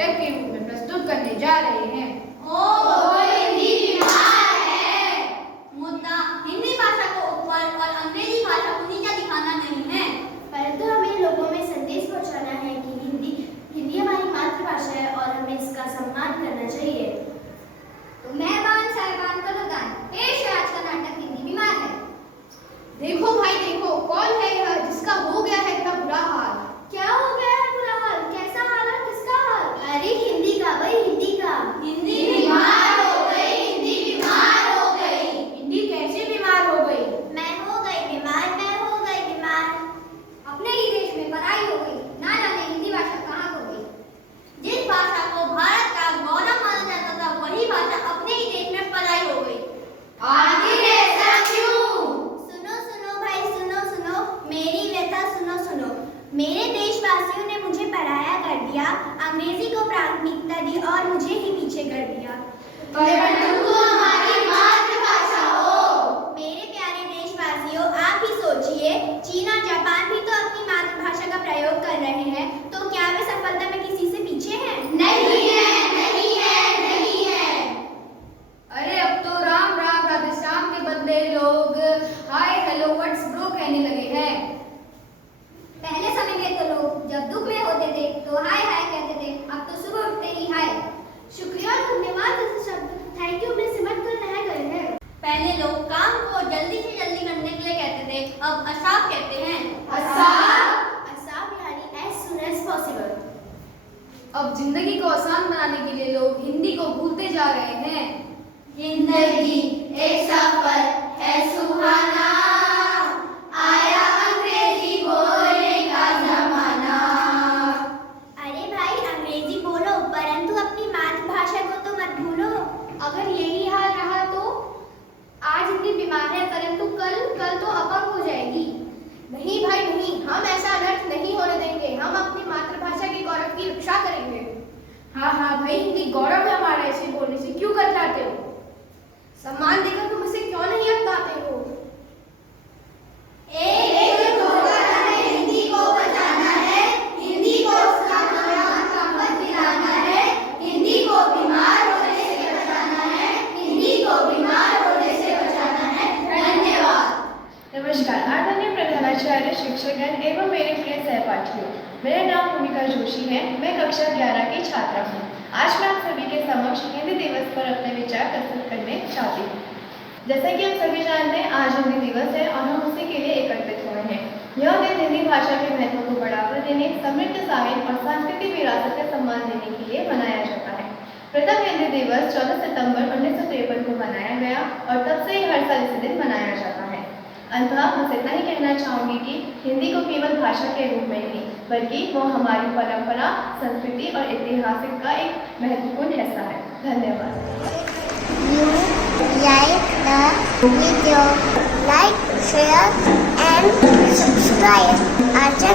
नाटक के रूप में प्रस्तुत करने जा रहे हैं। हिंदी बीमार है। मुद्दा हिंदी भाषा को ऊपर और अंग्रेजी भाषा को नीचा दिखाना नहीं है, परंतु हमें लोगों में संदेश पहुंचाना है कि हिंदी हमारी मातृभाषा है और हमें इसका सम्मान करना चाहिए। तो मेहमान साहिबान कदरदान, पेश है आज का नाटक हिंदी बीमार है। देखो भाई देखो, कौन है यह जिसका हो गया है इतना बुरा हाल? क्या हो गया है बुरा हाल? कैसा हाल और किसका हाल? अरे हिंदी का भाई, हिंदी का। हिंदी बीमार हो गई, हिंदी बीमार हो गई। हिंदी कैसे बीमार हो गई? मैं हो गई बीमार, मैं हो गई बीमार। अपने ही देश में पढ़ाई हो गई, ना जाने हिंदी भाषा कहाँ खो गई। जिस भाषा को भारत का गौरव माना जाता था, वही भाषा अपने ही देश में पढ़ाई हो गई। आखिर ऐसा क्यों? सुनो भाई, सुनो मेरी व्यथा सुनो। मेरे देशवासियों ने मुझे पराया कर दिया, अंग्रेजी को प्राथमिकता दी और मुझे ही पीछे कर दिया। पर तुम तो हमारी मातृभाषा हो। मेरे प्यारे देशवासियों, आप ही सोचिए, चीन और जापान भी तो अपनी मातृभाषा का प्रयोग कर रहे हैं, तो क्या वे सफलता में किसी से पीछे हैं? नहीं है। अरे अब तो राम राम राधे श्याम के बदले लोग हाय हेलो व्हाट्स ब्रो कहने लगे हैं। पहले समय में तो लोग जब दुख में होते थे तो हाय हाय कहते थे, अब तो सुबह उठते ही हाय। शुक्रिया और धन्यवाद जैसे शब्द थैंक यू में सिमट कर रह गए हैं। पहले लोग काम को जल्दी से जल्दी करने के लिए कहते थे, अब असाब कहते हैं। असाब यानी as soon as possible। अब जिंदगी को आसान बनाने के लिए लोग हिंदी को भूलते जा रहे हैं। जिंदगी एक सफर है सुहाना, आया अंग्रेजी बोलने का जमाना। अरे भाई अंग्रेजी बोलो, परंतु अपनी मातृभाषा को तो मत भूलो। अगर यही हाल रहा तो आज हिंदी बीमार है, परंतु कल तो अपंग हो जाएगी। नहीं भाई नहीं, हम ऐसा अनर्थ नहीं होने देंगे। हम अपनी मातृभाषा के गौरव की रक्षा करेंगे। हाँ भाई, हिंदी गौरव है हमारा, ऐसे बोलने से क्यों कतराते हो? सम्मान देकर तुम इसे क्यों नहीं अपनाते हो? एक होता है, हिंदी को बचाना है, हिंदी को उसका सम्मान दिलाना है, हिंदी को बीमार होने से बचाना है, हिंदी को बीमार होने से बचाना है। धन्यवाद। नमस्कार आदरणीय प्रधानाचार्य, शिक्षकगण एवं मेरे प्रिय सहपाठियों, मेरा नाम भूमिका जोशी है। मैं कक्षा 11 की छात्रा हूँ। आज मैं आप सभी के समक्ष हिंदी दिवस पर अपने विचार प्रस्तुत करने चाहती हूँ। जैसा कि हम सभी जानते हैं, आज हिंदी दिवस है और हम उसी के लिए एकत्रित हुए हैं। यह दिन हिंदी भाषा के महत्व को बढ़ावा देने, समृद्ध साहित्य और सांस्कृतिक विरासत का सम्मान देने के लिए मनाया जाता है। प्रथम हिंदी दिवस 14 सितंबर 1953 को मनाया गया और तब से ही हर साल इस दिन मनाया जाता है। अंततः बस इतना ही कहना चाहूँगी कि हिंदी को केवल भाषा के रूप में नहीं, बल्कि वो हमारी परंपरा, संस्कृति और इतिहास का एक महत्वपूर्ण हिस्सा है। धन्यवाद। Like the video, like, share and subscribe our channel.